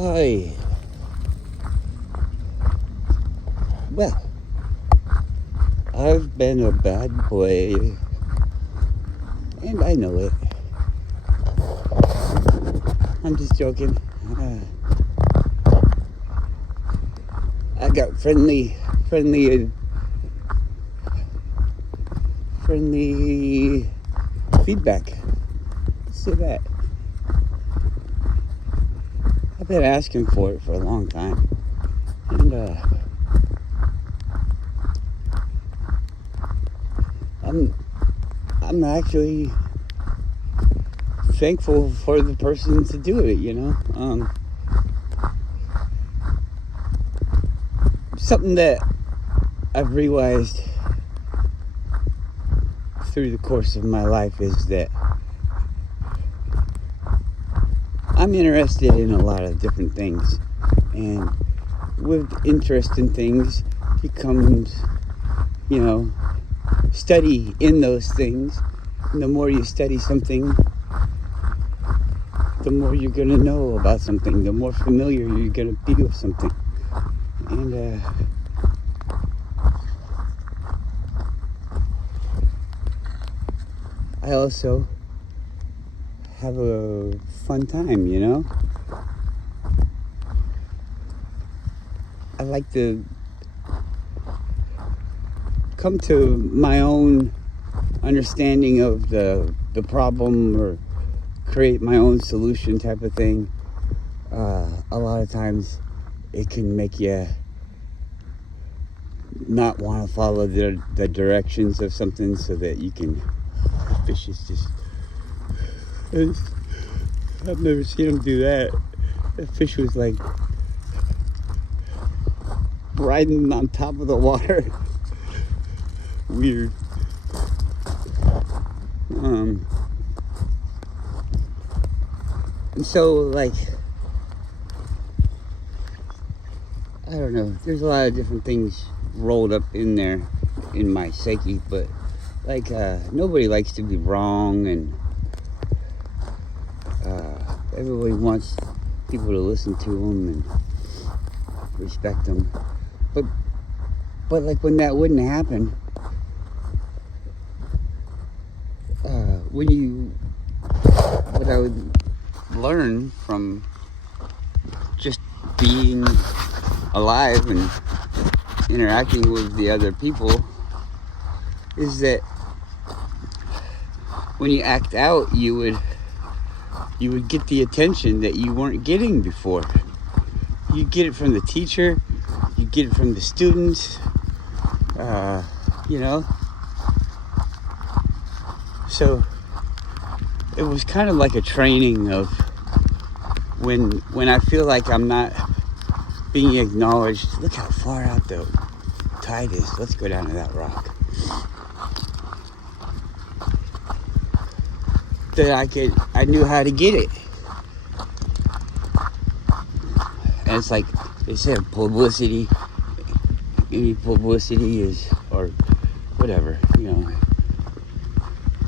Hi. Well, I've been a bad boy, and I know it. I'm just joking. I got friendly feedback. Let's say that. I've been asking for it for a long time, and I'm actually thankful for the person to do it. Something that I've realized through the course of my life is that I'm interested in a lot of different things, and with interest in things becomes, study in those things. And the more you study something, the more you're going to know about something, the more familiar you're going to be with something. And I also have a fun time. I like to come to my own understanding of the problem, or create my own solution type of thing. A lot of times it can make you not want to follow the directions of something so that you can... Fish is just... I've never seen him do that. That fish was like riding on top of the water. Weird. And so, like, I don't know, there's a lot of different things rolled up in there in my psyche, but like, nobody likes to be wrong, and everybody wants people to listen to them and respect them. But like, when that wouldn't happen, what I would learn from just being alive and interacting with the other people is that when you act out, you would get the attention that you weren't getting before. You get it from the teacher, you get it from the students, So it was kind of like a training of when I feel like I'm not being acknowledged. Look how far out the tide is. Let's go down to that rock. That I knew how to get it. And it's like they said, publicity. Any publicity is, or whatever,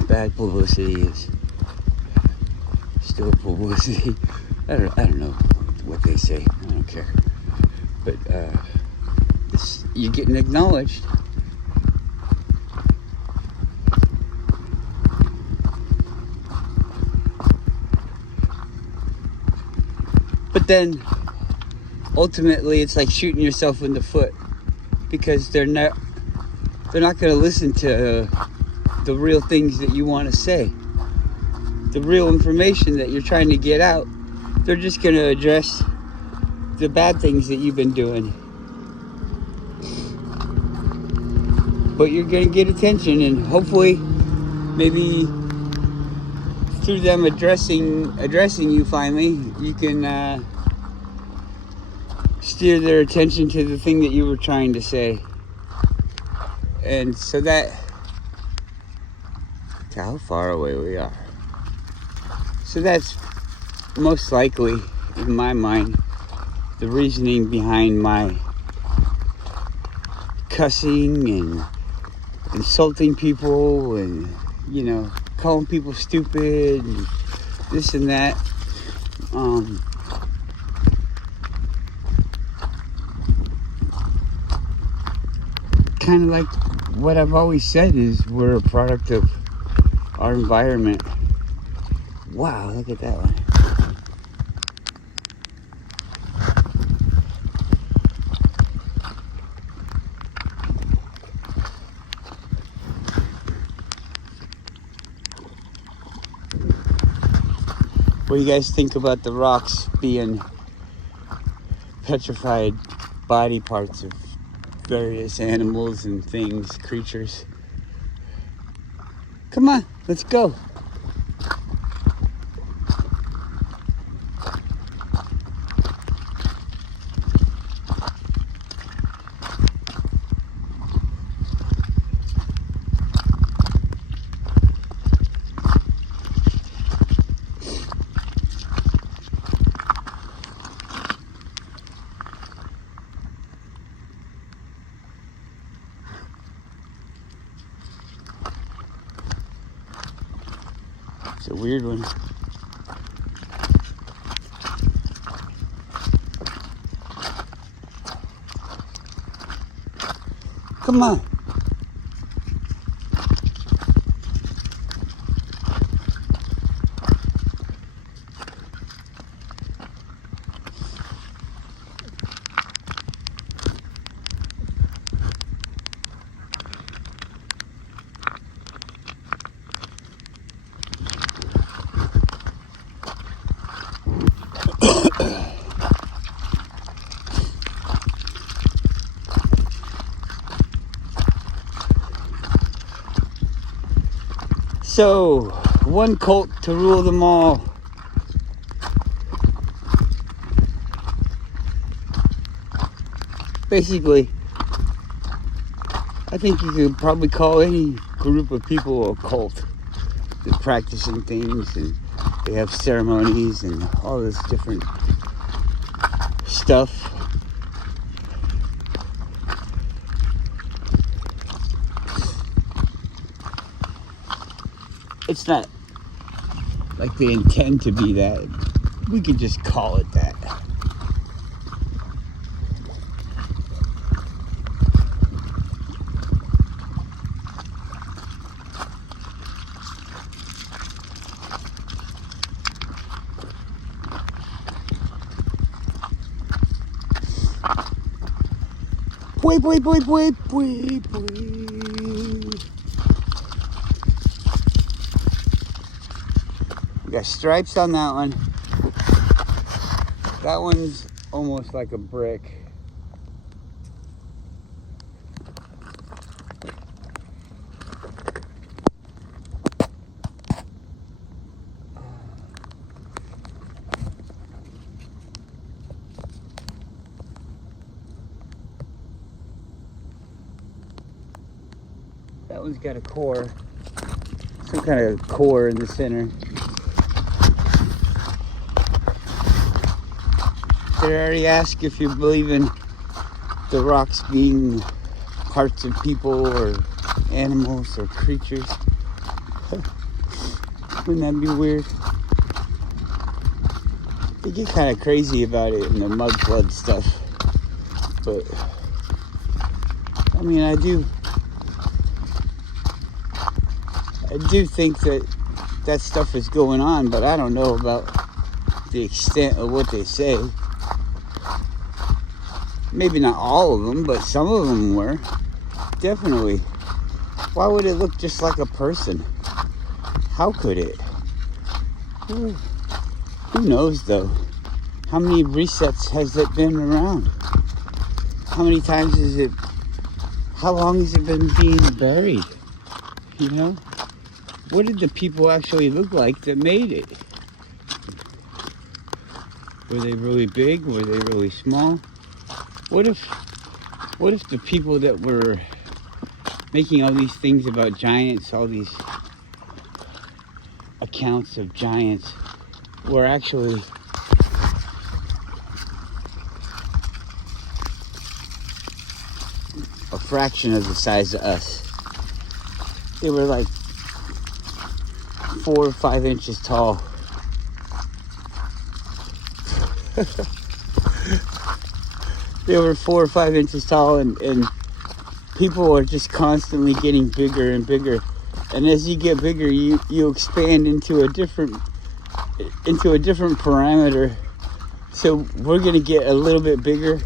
bad publicity is still publicity. I don't know what they say. I don't care. But you're getting acknowledged. But then ultimately it's like shooting yourself in the foot, because they're not going to listen to the real things that you want to say, the real information that you're trying to get out. They're just going to address the bad things that you've been doing. But you're going to get attention, and hopefully maybe through them addressing you finally, you can steer their attention to the thing that you were trying to say. And so that's how far away we are. So that's most likely, in my mind, the reasoning behind my cussing and insulting people and, calling people stupid and this and that. kind of like what I've always said, is we're a product of our environment. Wow, look at that one. What do you guys think about the rocks being petrified body parts of various animals and things, creatures? Come on, let's go. It's a weird one. Come on. So, one cult to rule them all. Basically, I think you could probably call any group of people a cult. They're practicing things and they have ceremonies and all this different stuff. It's not like they intend to be that. We could just call it that. Boy, boy, boy, boy, boy, boy. We got stripes on that one. That one's almost like a brick. That one's got a core. Some kind of core in the center. Did I already ask if you believe in the rocks being parts of people or animals or creatures? Wouldn't that be weird? They get kind of crazy about it in the mud flood stuff. But, I mean, I do think that that stuff is going on, but I don't know about the extent of what they say. Maybe not all of them, but some of them were. Definitely. Why would it look just like a person? How could it? Who knows, though? How many resets has it been around? How many times is it... How long has it been being buried? You know? What did the people actually look like that made it? Were they really big? Were they really small? What if the people that were making all these things about giants, all these accounts of giants, were actually a fraction of the size of us? They were like 4 or 5 inches tall. They were 4 or 5 inches tall and people are just constantly getting bigger and bigger. And as you get bigger, you expand into a different parameter. So we're going to get a little bit bigger,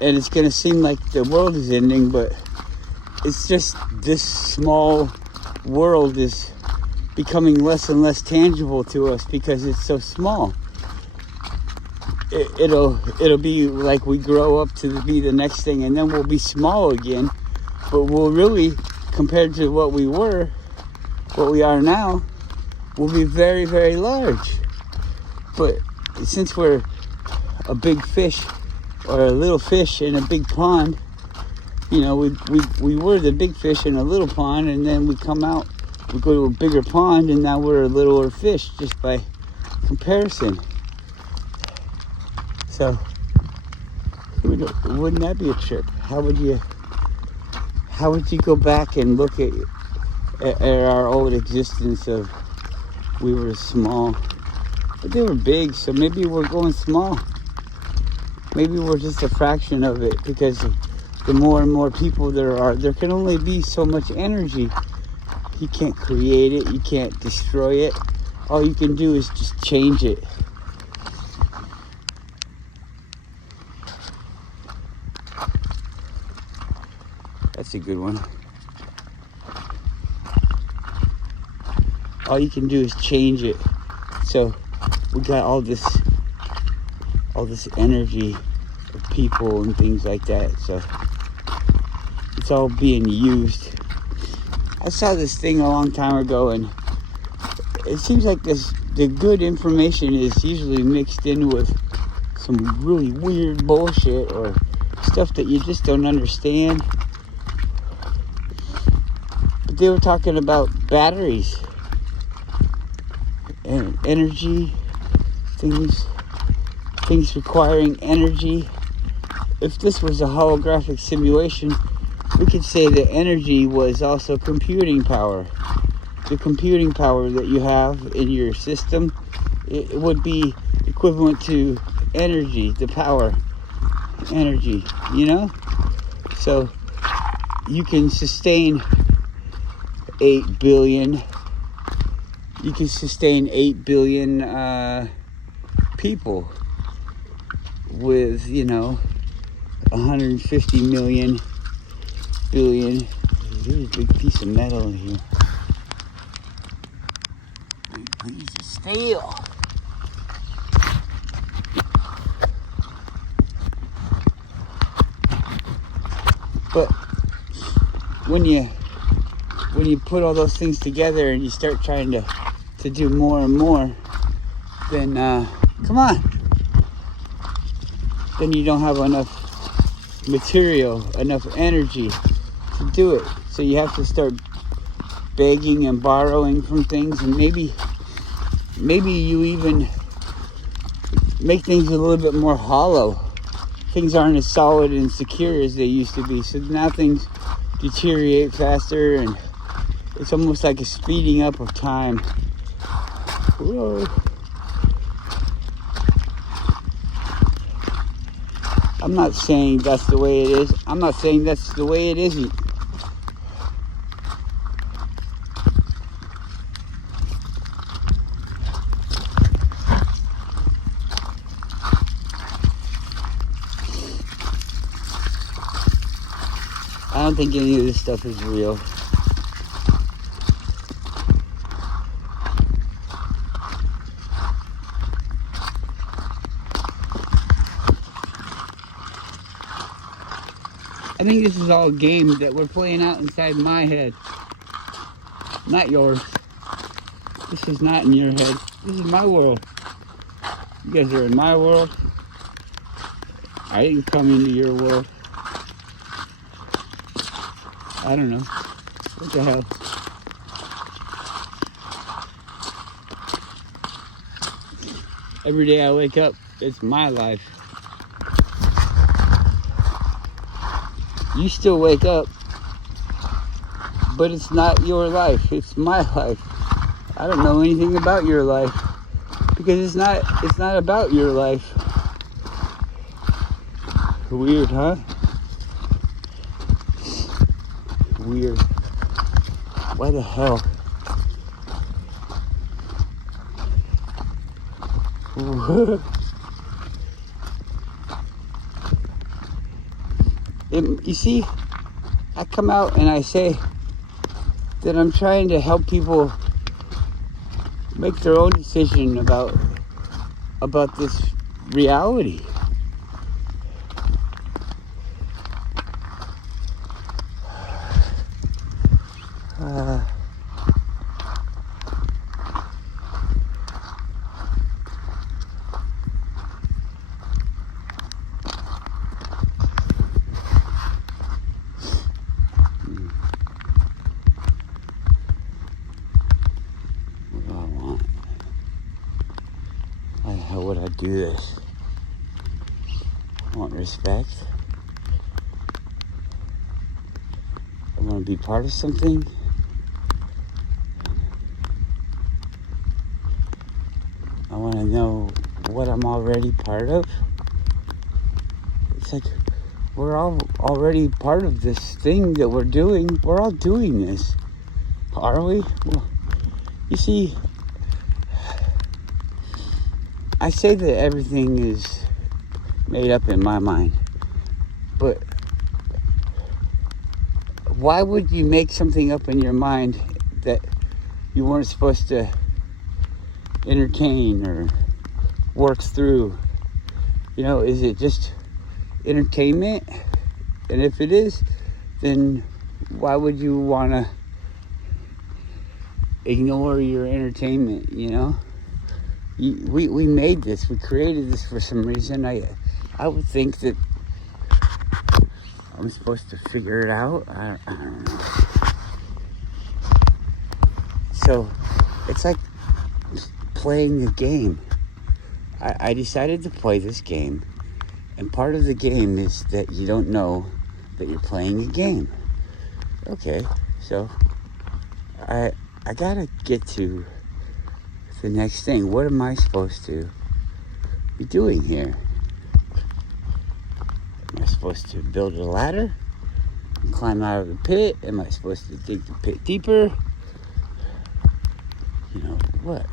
and it's going to seem like the world is ending, but it's just this small world is becoming less and less tangible to us because it's so small. It'll be like we grow up to be the next thing, and then we'll be small again, but we'll really, compared to what we are now, we'll be very, very large. But since we're a big fish or a little fish in a big pond, you know, we were the big fish in a little pond, and then we come out, we go to a bigger pond, and now we're a littler fish just by comparison. So wouldn't that be a trip? How would you go back and look at our old existence of we were small, but they were big, so maybe we're going small. Maybe we're just a fraction of it, because the more and more people there are, there can only be so much energy. You can't create it, you can't destroy it. All you can do is just change it. That's a good one. All you can do is change it. So we got all this energy of people and things like that. So it's all being used. I saw this thing a long time ago, and it seems like the good information is usually mixed in with some really weird bullshit or stuff that you just don't understand. But they were talking about batteries and energy, things requiring energy. If this was a holographic simulation, we could say that energy was also computing power. The computing power that you have in your system, it would be equivalent to energy, the power, energy, you know? So you can sustain 8 billion, you can sustain 8 billion people with, you know, 150 million billion. There's a big piece of metal in here. Big piece of steel. But when you put all those things together and you start trying to do more and more, then come on. Then you don't have enough material, enough energy to do it. So you have to start begging and borrowing from things, and maybe you even make things a little bit more hollow. Things aren't as solid and secure as they used to be. So now things deteriorate faster, and it's almost like a speeding up of time. Whoa. I'm not saying that's the way it is. I'm not saying that's the way it isn't. I don't think any of this stuff is real. I think this is all a game that we're playing out inside my head, not yours. This is not in your head. This is my world. You guys are in my world. I didn't come into your world. I don't know. What the hell? Every day I wake up, it's my life. You still wake up, but it's not your life, it's my life. I don't know anything about your life, because it's not about your life. Weird, huh? weird. Why the hell? You see, I come out and I say that I'm trying to help people make their own decision about this reality. How would I do this? I want respect. I want to be part of something. I want to know what I'm already part of. It's like we're all already part of this thing that we're doing. We're all doing this, are we? Well, you see, I say that everything is made up in my mind, but why would you make something up in your mind that you weren't supposed to entertain or work through? You know, is it just entertainment? And if it is, then why would you want to ignore your entertainment, you know? We made this, we created this for some reason. I would think that I'm supposed to figure it out. I don't know. So it's like playing a game. I decided to play this game, and part of the game is that you don't know that you're playing a game. Okay, so I gotta get to the next thing. What am I supposed to be doing here? Am I supposed to build a ladder and climb out of the pit? Am I supposed to dig the pit deeper? You know, what?